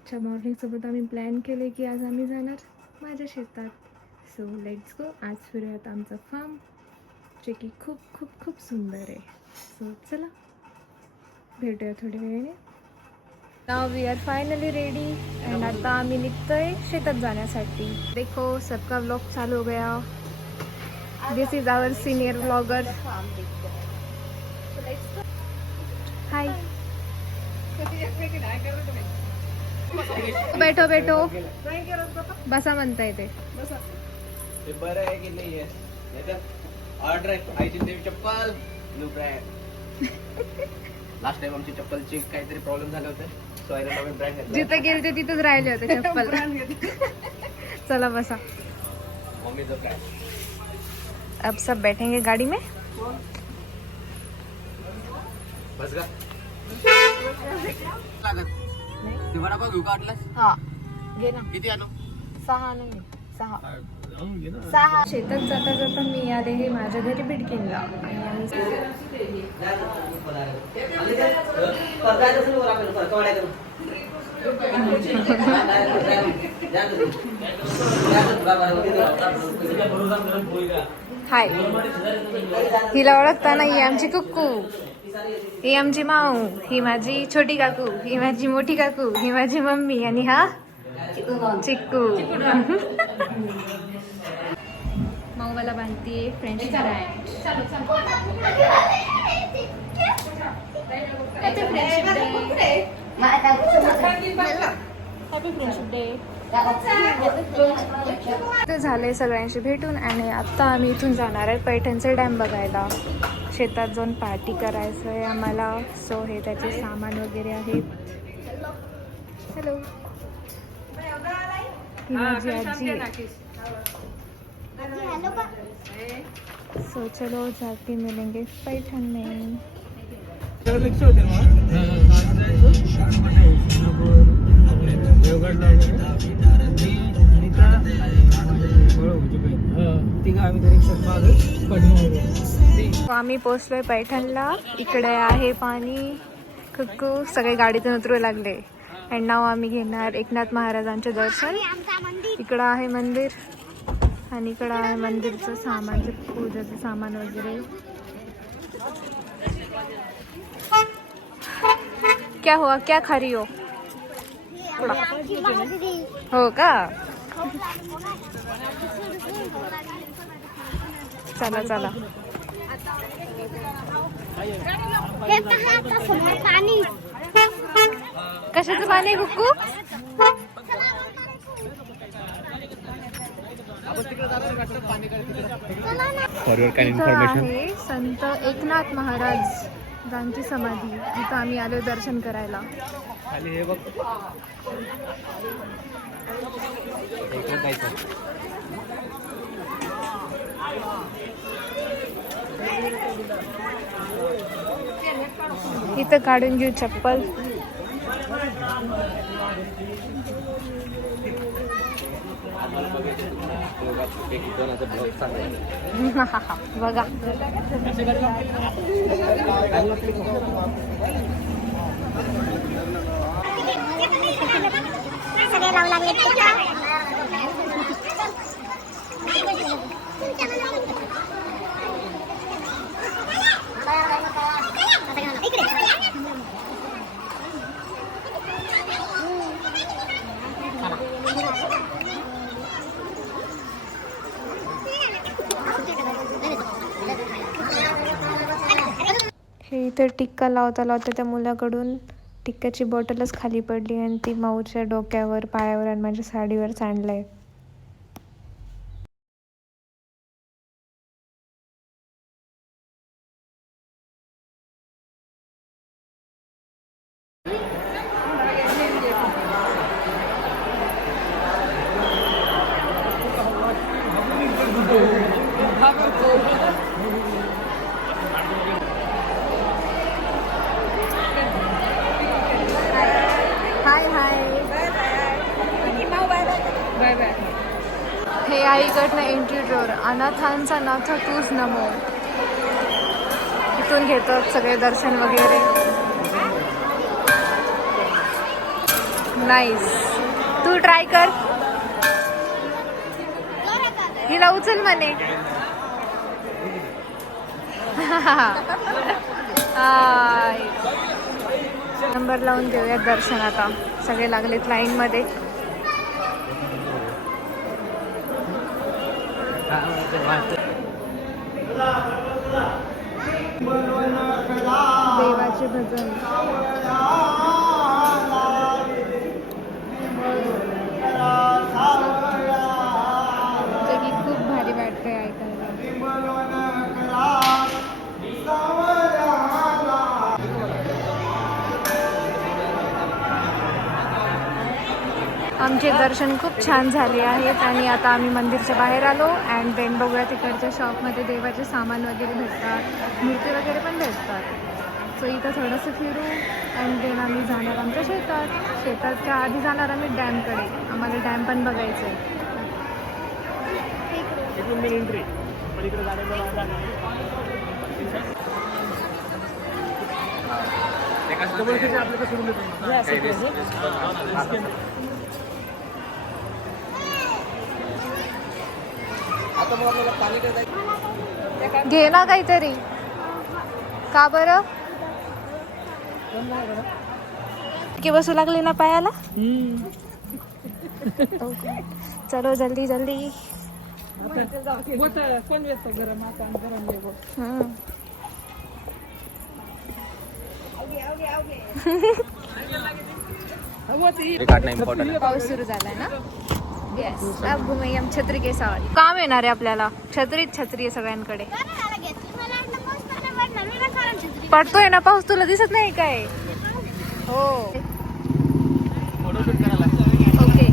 आजच्या मॉर्निंगसोबत आम्ही प्लॅन केले की आज आम्ही जाणार माझ्या शेतात. So let's go. आज फिरूयात आमचं फार्म, जे की खूप खूप खूप सुंदर आहे. सो चला भेटूया थोड्या वेळाने. Now we are finally ready and आता आम्ही निघतोय शेतात जाण्यासाठी. देखो सबका व्लॉग चालू हो गया. दिस इज आवर सीनियर व्लॉगर. हाय. बैठो बैठो बसा म्हणता येते. ते बरं आहे की नाही आहे ऑर्डर आहे आईची देवी चप्पल न्यू ब्रँड. लास्ट टाइम आमची चप्पलची काहीतरी प्रॉब्लेम झाले होते, सो आईने नवीन ब्रँड घेतला. जिथे गेले ते तिथेच राहिले होते चप्पल. चला बसा. मम्मीचं ब्रँड. अब सब बैठेंगे गाड़ी में. बस का लागत ते वडापाव घेऊ का वाटलास? हा घे ना. किती आणू? 6 नाही 6. शेतात जाता जाता मी आले हे माझ्या घरी बिडकीनला आणि आम्ही हाय. हिला ओळखता नाही, ही आमची कुक्कू, ही आमची माऊ, ही माझी छोटी काकू, ही माझी मोठी काकू, ही माझी मम्मी आणि हा चिक्कू. माऊ मला बांधतीये French fries. Happy friendship day. ते झाले सगळ्यांशी भेटून आणि आता आम्ही इथून जाणार आहे पैठणचे डॅम बघायला. शेतात जाऊन पार्टी करायचं आहे आम्हाला. सो हे त्याचे सामान वगैरे आहेत. हॅलो. ही माझी आजी आहे. सो चलो जाके मिलेंगे पैठण में. आम्ही पोचलोय पैठणला. इकडे आहे पाणी. कुक्कू सगळे गाडीतून उतरू लागले. अँड नाव आम्ही घेणार एकनाथ महाराजांचे दर्शन. इकडं आहे मंदिर आणि इकडं आहे मंदिरचं सामान, पूजेचं सामान वगैरे. क्या हुआ, क्या खा रही हो? हो का. चला चला. कशाचं पाणी कुक्कू? आहे संत एकनाथ महाराजांची समाधी, जिथं आम्ही आलो दर्शन करायला. हे बघ इथं काढून घेऊ चप्पल. बघा हे इथे टिक्का लावता लावता त्या मुलाकडून टिक्क्याची बॉटलच खाली पडली आणि ती माऊच्या डोक्यावर, पायावर आणि माझ्या साडीवर सांडलंय. हाय हाय. Bye bye. हे आईकडनं एंट्री डोर. अनाथांचा नाथ तूच नमो. इथून घेतात सगळे दर्शन वगैरे. नाईस. तू ट्राय कर. हिला उचल म्हणे. नंबर लावून घेऊयात दर्शन. आता सगळे लागलेत लाईन मध्ये. देवाचे भजन. जे की खूप भारी वाटतंय ऐकायला. आमचे दर्शन खूप छान झाले आहेत आणि आता आम्ही मंदिरच्या बाहेर आलो. अँड देन बघूया तिकडच्या शॉपमध्ये देवाचे सामान वगैरे भेटतात, मूर्ती वगैरे पण भेटतात. सो इथं थोडंसं फिरू अँड देन आम्ही जाणार आमच्या शेताच्या आधी जाणार आम्ही डॅमकडे. आम्हाला डॅम पण बघायचं आहे. घे ना काहीतरी. का बरं की बसू लागली ना पायाला. चलो जल्दी जल्दी. पाऊस सुरू झालाय ना. येस. अब घुमे हम छत्री के साथ. काम येणार आहे आपल्याला. छत्री आहे सगळ्यांकडे. पडतोय ना पाऊस. तुला दिसत नाही काय. हो okay.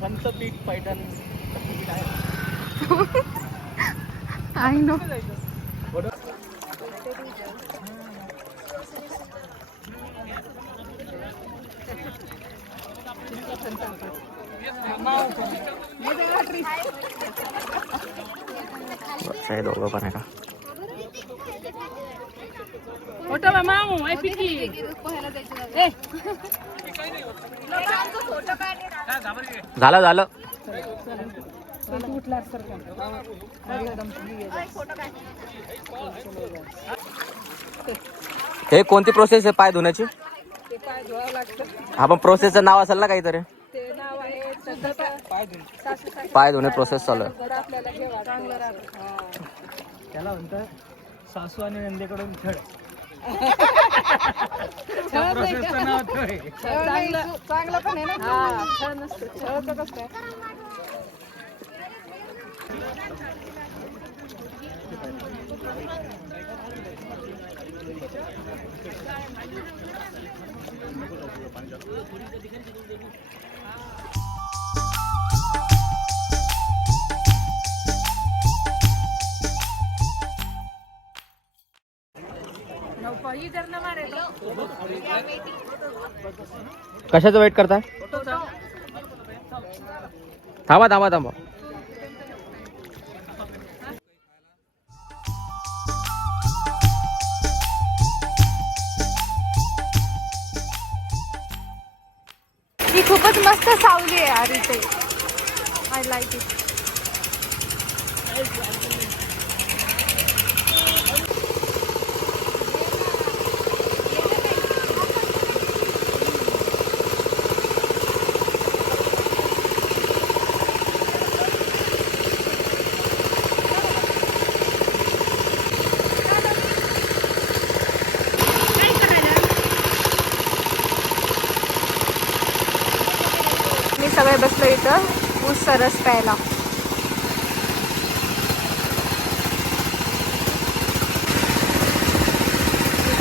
Santpeeth Paithan I know. दोघं पण आहे का. झालं झालं. हे कोणती प्रोसेस आहे पाय धुण्याची. हा पण प्रोसेसचं नाव असेल ना काहीतरी. पाय धुणे प्रोसेस चालू आहे. त्याला म्हणतात सासू आणि नंदेकडून छळ. चांगलं पण आहे ना. छळ नसतं. छळचं कसं काय. कशाचं वेट करताय. थांबा थांबा थांबा. ही खूपच मस्त सावली आहे यार इथे. I like it. सगळे बसलो इथं ऊस रस प्यायला.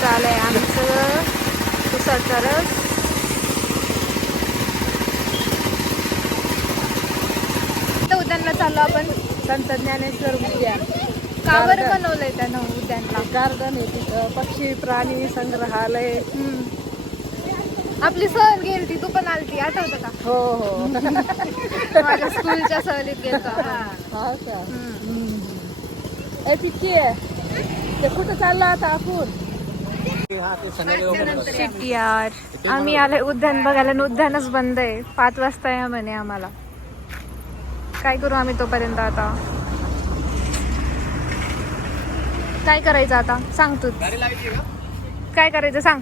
चालय आमचं ऊसाचा रस. उद्यानला चाललो आपण. संत ज्ञानेश्वर उद्यान. का बरं बनवलंय त्यानं उद्यानला. गार्डन आहे तिथं. पक्षी प्राणी संग्रहालय. आपली सहल गेलती. तू पण आलती आठवतं का. हो हो. माझ्या स्कूलच्या सहलीत गेलतो. हा का. पिक्की आहे ते. कुठं चाललं आता आपण. शिट यार, आम्ही आले उद्यान बघायला आणि उद्यानच बंद आहे. 5 वाजता या म्हणे आम्हाला. काय करू आम्ही तोपर्यंत आता? काय करायचं आता सांग तू. काय करायचं सांग.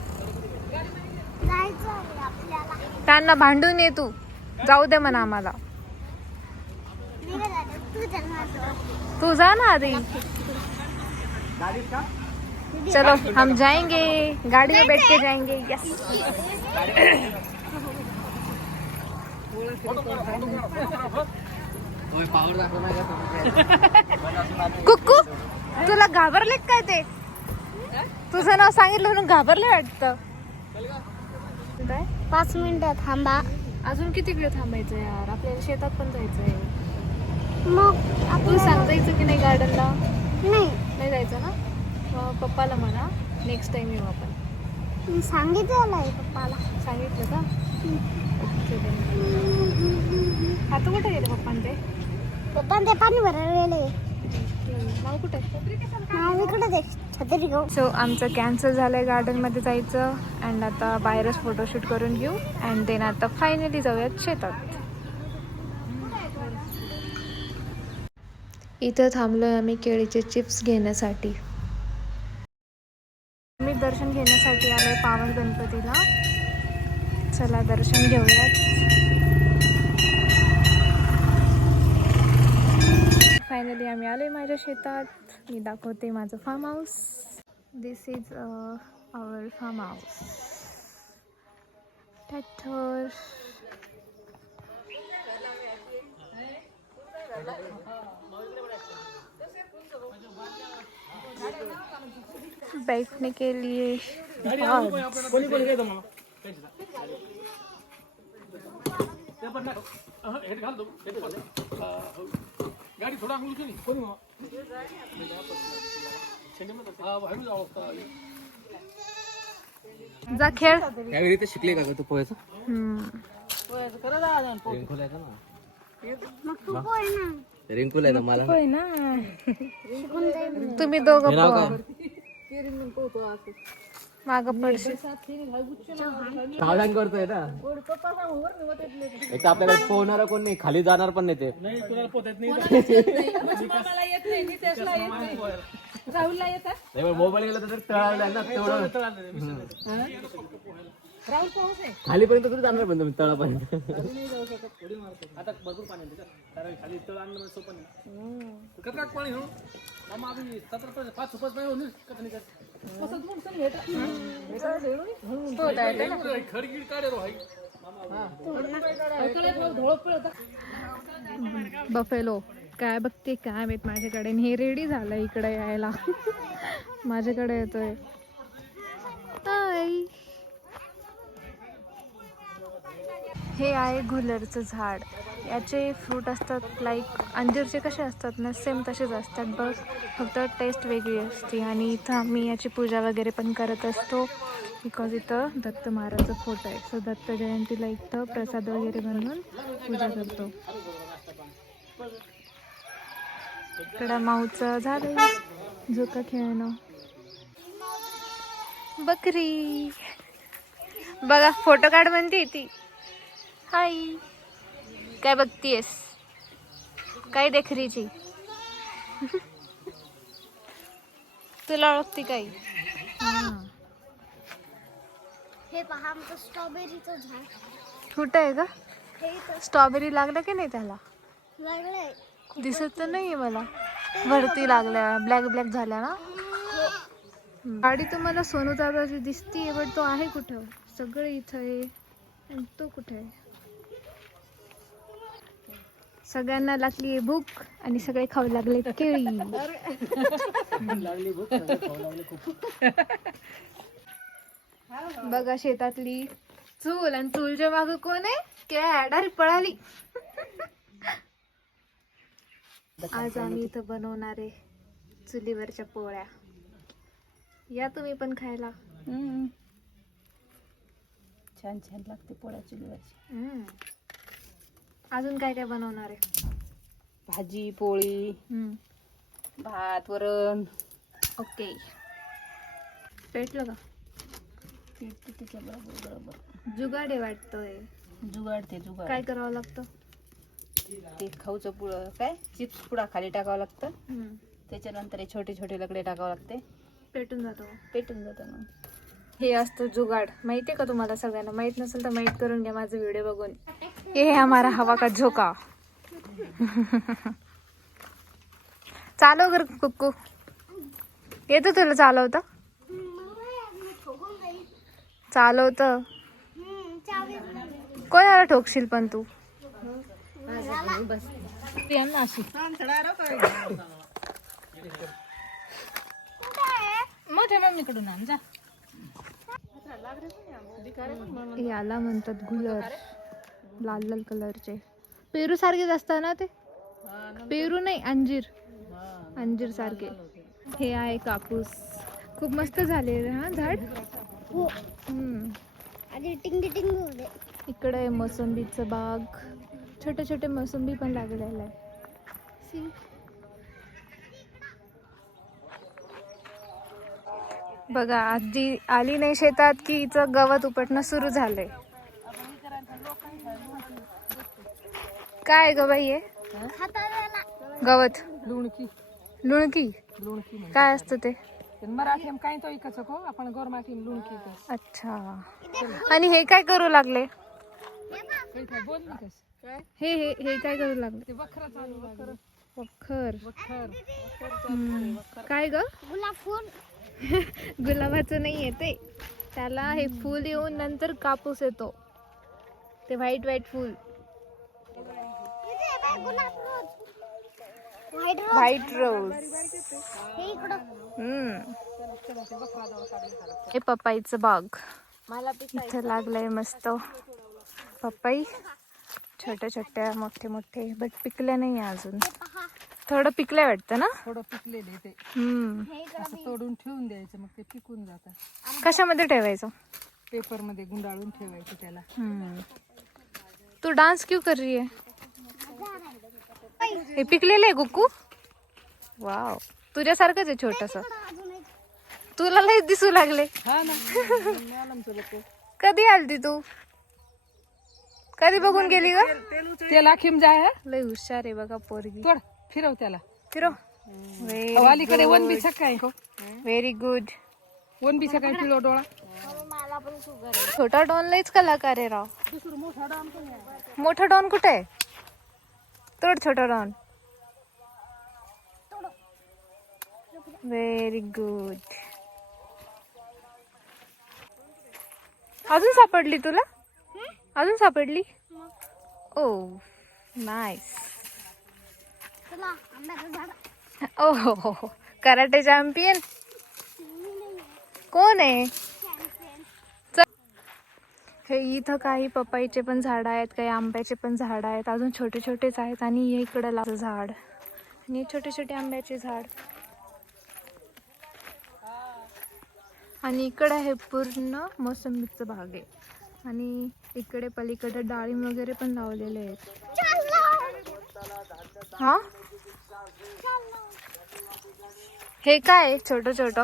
त्यांना भांडून ये तू. जाऊ दे म्हणा आम्हाला. तू जा ना आधी. चलो हम जाएंगे, गाड़ी में बैठ के जाएंगे. यस. कुक्कू तुला घाबरले काय ते? तुझं नाव सांगितलं म्हणून घाबरले वाटतं. 5 मिनिटं थांबा. अजून किती वेळ थांबायचं यार? आपल्याला शेतात पण जायचंय. मग तू सांग जायचं की नाही गार्डनला? नाही, नाही जायचं ना? मग पप्पाला म्हणा नेक्स्ट टाइम येऊ आपण. मी सांगितलं आहे पप्पाला. सांगितलं का? Okay then. आता कुठे गेले पप्पा ते? पप्पा ते पाणी भरायला गेले. नाव कुठे? मी कुठे ते छत्री घेऊ. सो आमचं कॅन्सल झालंय गार्डनमध्ये जायचं. अँड आता बाहेरच फोटोशूट करून घेऊ. अँड देन आता फायनली जाऊयात शेतात. इथं थांबलोय आम्ही केळीचे चिप्स घेण्यासाठी. मी दर्शन घेण्यासाठी आलोय पावन गणपतीला. चला दर्शन घेऊयात. फायनली आम्ही आलोय माझ्या शेतात. मी दाखवते माझं farm house. This is our farm house. Tractor. बैठने के लिए गाडी थोडा कोणी जा खेळ. त्यावेळी ते शिकले का तू पोहायचं? रिंकूला येतं ना. मग तू पोय ना. रिंकूला येतं मला. तुम्ही दोघं हे नाव पोहा. काय? मागं पडशी. सावधान करतोय ना. एक तर आपल्याकडे पोहणारा कोण नाही, खाली जाणार पण नाही ते. नाही तुला पोहता येत नाही मोबाईल गेला तर तळाला ना तेवढं. खालीपर्यंत तरी जाणार पण तुम्ही तळापर्यंत. आता भरपूर पाणी आहे कारण खाली तळ आणलं म्हणजे सोपं नाही. कत्राट पाणी हो मामा आम्ही 5 रुपये नाही होईल खडगीड काढे रो भाई. बफेलो काय बघते काय माहित माझ्याकडे. आणि हे रेडी झालं इकडे यायला. माझ्याकडे येतोय. हाय. हे आहे गुलरचं झाड. याचे फ्रूट असतात लाईक अंजीरचे कसे असतात ना सेम तसेच असतात बघ, फक्त टेस्ट वेगळी असते. आणि इथं आम्ही याची पूजा वगैरे पण करत असतो बिकॉज इथं दत्त महाराजचा फोटो आहे. सो दत्त जयंतीला इथं प्रसाद वगैरे बनवून पूजा करतो. इकडं माऊचं झाड आहे, झोका खेळणं. बकरी बघा फोटो काढ म्हणते ती. हाय काय बघतीयस? काय देखरीची? तुला ओळखती काय? हे पहा आमचं स्ट्रॉबेरीचं झाड. कुठं आहे का? हे इथं स्ट्रॉबेरी लागलं की नाही त्याला? लागलंय. दिसत तर नाहीये मला. वरती लागल्या ब्लॅक ब्लॅक झाल्या ना. गाडी तुम्हाला सोनू दादाची दिसतीये बट तो आहे कुठं? सगळं इथं आहे आणि तो कुठे आहे? सगळ्यांना लागली भूक आणि सगळे खाऊ लागले केळी. लागली भूक लागली खूप. बघा शेतातली चूल आणि चूलच्या मागं कोण आहे? काय डायरेक्ट पळाली. आज आम्ही इथं बनवणार आहे चुलीवरच्या पोळ्या. या तुम्ही पण खायला. छान छान लागते पोळ्या चुलीवरची. अजून काय काय बनवणार आहे? भाजी पोळी भात वरण. ओके पेटलं का? तिच्या बरोबर बरोबर जुगाड आहे वाटतोय. जुगाड ते जुगाड काय करावं लागतं? ते खाऊचं पुढं काय चिप्स पुडा खाली टाकावं लागतं. त्याच्यानंतर हे छोटे छोटे लकडे टाकावं लागते. पेटून जातो. पेटून जातं मग. हे असतं जुगाड. माहितीये का तुम्हाला सगळ्यांना? माहित नसेल तर माहित करून घ्या माझा व्हिडिओ बघून. ये है हमारा हवा का झोका. चालव कर कुक्कू. येतं तुला चालवतं? चालवतं. कोणाला ठोकशील पण तू? मोठ्या मम्मीकडून आण जा. याला म्हणतात गुलर. लाल लाल कलरचे पेरू सारखेच असतात ना ते? पेरू नाही, अंजीर. अंजीर सारखे. हे आहे कापूस. खूप मस्त झाले हा झाड. आधी टिंग टिंग होते. इकडे आहे मोसंबीचं बाग. छोटे छोटे मोसंबी पण लागलेलं आहे. बघा आजी आली नाही शेतात की हिचं गवत उपटणं सुरू झालंय. काय ग बाई आहे? गवत. लुणकी लुणकी. लुणकी काय असतं ते? मराठी काय तो इकडचं को आपण गोरमाठी लुणकी. अच्छा. आणि हे काय करू लागले? बोल ना कस हे हे हे काय करू लागले? ते वखरा चालू वखर वखर. वखर काय ग? गुलाब फूल. गुलाबाचं नाही येते त्याला. हे फूल येऊन नंतर कापूस येतो. ते व्हाईट व्हाईट फूल. गुलाब रोज. व्हाईट रोज. हे इकडं. हे पपईचं बाग. इथं लागलंय मस्त पपई. छोटे छोटे मोठे मोठे बट पिकले नाही अजून. थोडं पिकलंय वाटतं ना? थोडं पिकलेले ते असं तोडून ठेवून द्यायचं मग ते पिकून जातात. कशामध्ये ठेवायचं? पेपर मध्ये गुंडाळून ठेवायचं त्याला. तू डान्स क्यों कर रही है? हे पिकलेलं आहे गुक्कू. वाव. तुझ्यासारखंच आहे छोटस. तुला लई दिसू लागले. हा ना. कधी आलती तू? कधी बघून गेली ग? ते लाखीम जाय. लई हुशार आहे बघा पोरगी. तोड फिरव त्याला. फिरो. अलीकडे वन बिछा काय व्हेरी गुड. वन बिछा काय पिलो डोळा. छोटा डॉन लईच कलाकार आहे राव. मोठा डॉन कुठे आहे? तोड छोटा डॉन. Very good. अजून सापडली तुला? अजून सापडली? ओ नाईस. ओ हो. कराटे चॅम्पियन कोण आहे? हे इथं काही पपईचे पण झाड आहेत, काही आंब्याचे पण झाड आहेत. अजून छोटे छोटेच आहेत. आणि हे इकडं लावलं झाड आणि छोटे छोटे आंब्याचे झाड. आणि इकडे हे पूर्ण मोसंबीचं बाग आहे. आणि इकडे पलीकडे डाळिंब वगैरे पण लावलेले आहेत. हा हे काय छोट छोट?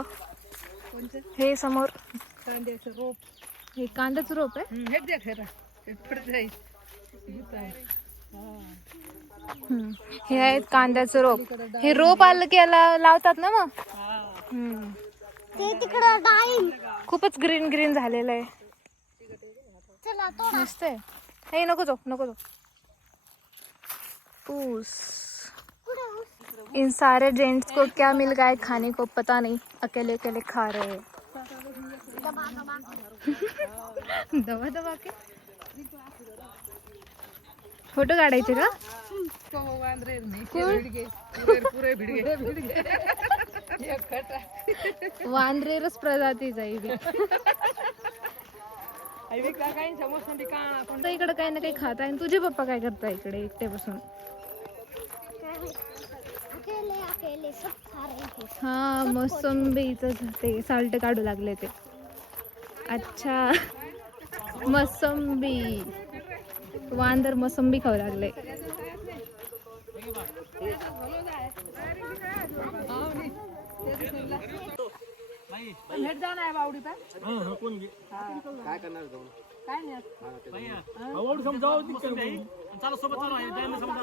हे समोर कांद्याचं रोप. हे कांद्याचं रोप आहे. हे द्या खरं हे आहेत कांद्याचं रोप. हे रोप आलं की याला लावतात ना मग. ते तिकडं डाळिंब. खूपच ग्रीन ग्रीन झालेलं आहे. चला तोडा. मस्त आहे. हे नको तो नको तो. ऊस. इन सारे जेंट्स को क्या मिल गया है खाने को पता नहीं. अकेले अकेले खा रहे हैं. दबा दबा के फोटो काढायचे का? वांद्रेरच प्रजातीच आहे बी. इकडे काही ना काही खात आहे. तुझे पप्पा काय करताय इकडे एकटे बसून? अकेले अकेले सब खा रहे हैं. हा मोसंबीचं ते साल्ट काढू लागले ते. अच्छा मोसंबी. वांदर मोसंबी खाऊ लागले. भेट जाऊन आहे बावडी पाय काय करणार जाऊन काय नाही चालू सोबत चालू आहे त्याला समजा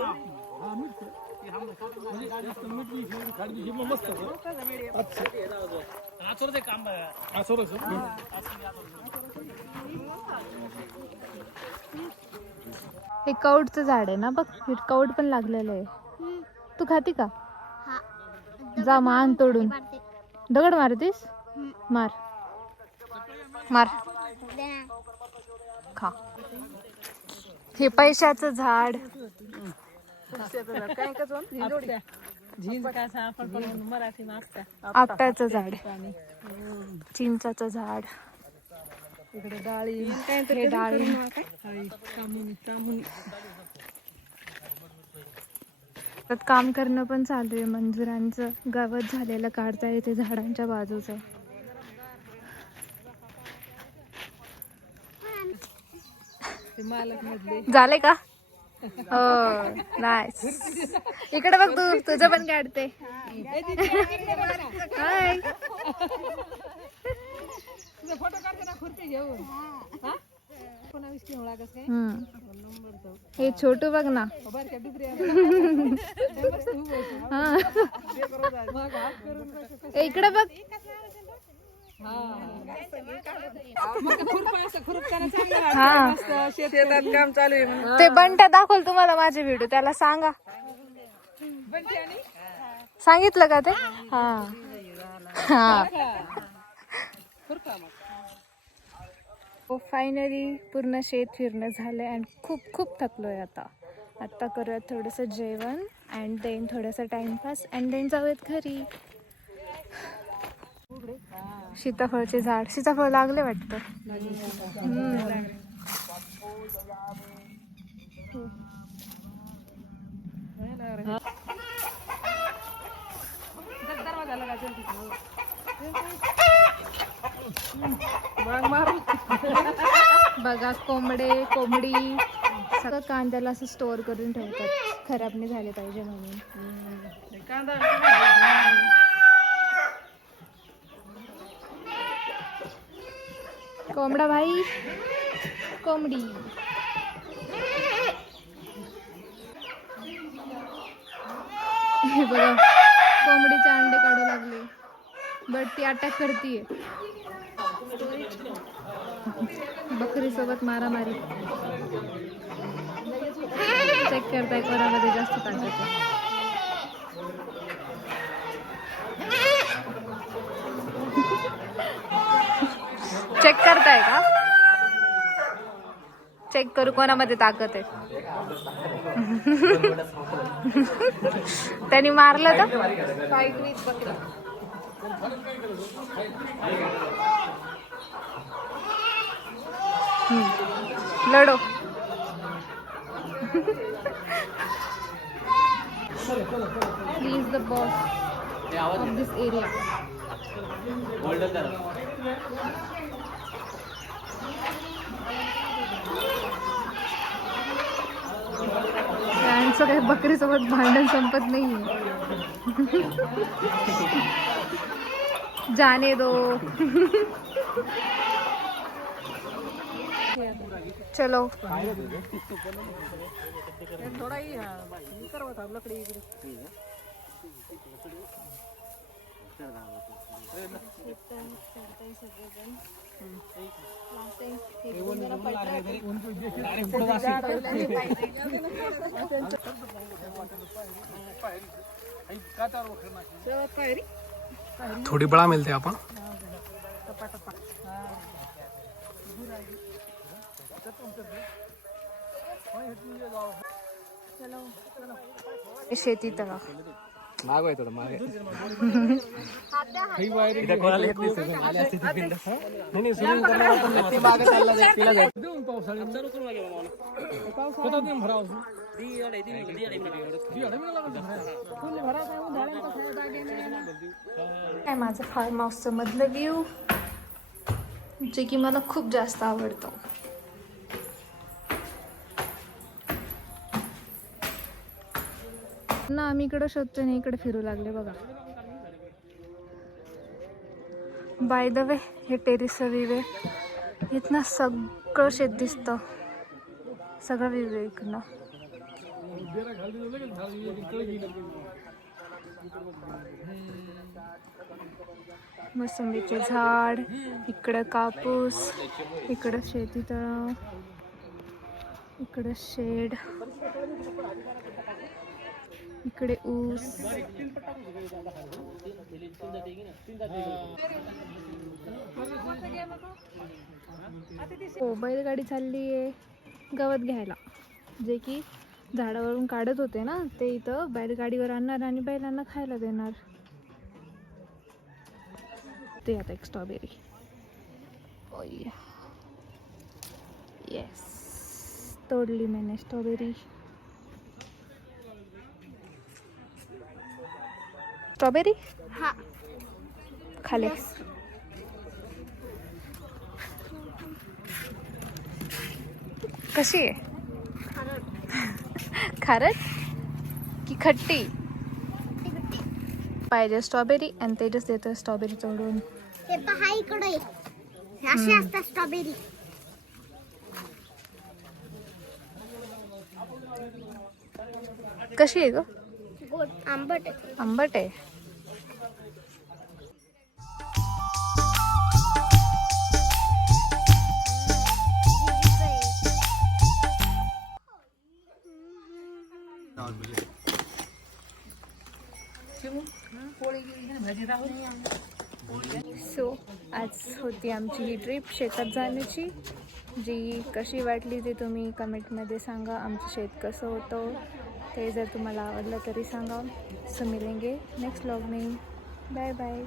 काम हे कौडचं झाड आहे ना बघ, हे कौड पण लागलेलं आहे. तू खाती का? हा जा मान तोडून. मारते. दगड मारतीस? मार मार खा. हे पैशाचं झाड, मराठी आपट्याचं झाड, चिंचाचं झाड, इकडे डाळी हे डाळी. त्यात काम करणं पण चालू आहे मंजुरांचं. गवत झालेलं काढता येते झाडांच्या बाजूचं. झाले का? हो नाईस. इकडे बघ, तू तुझं पण काढते. हाय. फोटो काढते ना खुर्पी घेऊन. हे छोटू बघ ना. हा. इकडे बघ. शेतात काम चालू आहे म्हणून. ते बंट्या दाखवल तुम्हाला माझे व्हिडिओ, त्याला सांगा. सांगितलं का ते? हा हा. फायनली पूर्ण शेत फिरणं झालंय आणि खूप खूप थकलोय आता करूयात थोडंसं जेवण अँड देन थोडंसं टाइमपास अँड देन जाऊयात घरी. सीताफळचे झाड, सीताफळ लागले वाटतं. बघा कोंबडी सगळं कांद्याला असं स्टोअर करून ठेवतात, खराब नाही झाले पाहिजे म्हणून. कोंबडा भाई, कोंबडी. हे बघा कोंबडीचे अंडे काढू लागले, बट ती अटॅक करतीये. बकरी सोबत मारामारी. चेक करताय कोणामध्ये जास्त ताकद आहे. चेक करताय का? चेक करू कोणामध्ये ताकद आहे. त्यांनी मारलं तर लढो. He is the boss of this area. यांचं काही बकरीसोबत भांडण संपत नाहीये. जाने दो. चलो थोडा ही करवा था लकड़ी इकडे. थोड़ी बड़ा मिलते हैं अपन. शेती तळा मागो येतो मागे. माझं फार्म हाऊसचं मधलं व्ह्यू, जे की मला खूप जास्त आवडतं. ना आम्ही इकडं शोधतो नाही, इकडे फिरू लागले बघा. बाय द वे हे टेरिसचं व्ह्यू आहे. इथनं सगळं शेत दिसतं, सगळं व्ह्यू आहे इकडनं. मोसंबीचे झाड, इकडं कापूस, इकडं शेती तळं, इकडं शेड, इकडे ऊस. हो, बैलगाडी चालली आहे गवत घ्यायला, जे की झाडावरून काढत होते ना, ते इथं बैलगाडीवर आणणार आणि बैलांना खायला देणार. ते आता एक स्ट्रॉबेरी. येस, तोडली मैंने स्ट्रॉबेरी. स्ट्रॉबेरी हा. खाले. कशी आहे? खारट की खट्टी? पाहिजे स्ट्रॉबेरी आणि तेजस देतोय स्ट्रॉबेरी तोडून. हे पहा इकडे, हे असे असतात स्ट्रॉबेरी. कशी आहे ग? गोड आंबट आहे. आंबट आहे. सो आज होती आमची ही ट्रिप शेतात जाण्याची, जी कशी वाटली ते तुम्ही कमेंटमध्ये सांगा. आमचं शेत कसं होतं ते जर तुम्हाला आवडलं तरी सांगा. सो मिलेंगे नेक्स्ट व्लॉग में. Bye bye.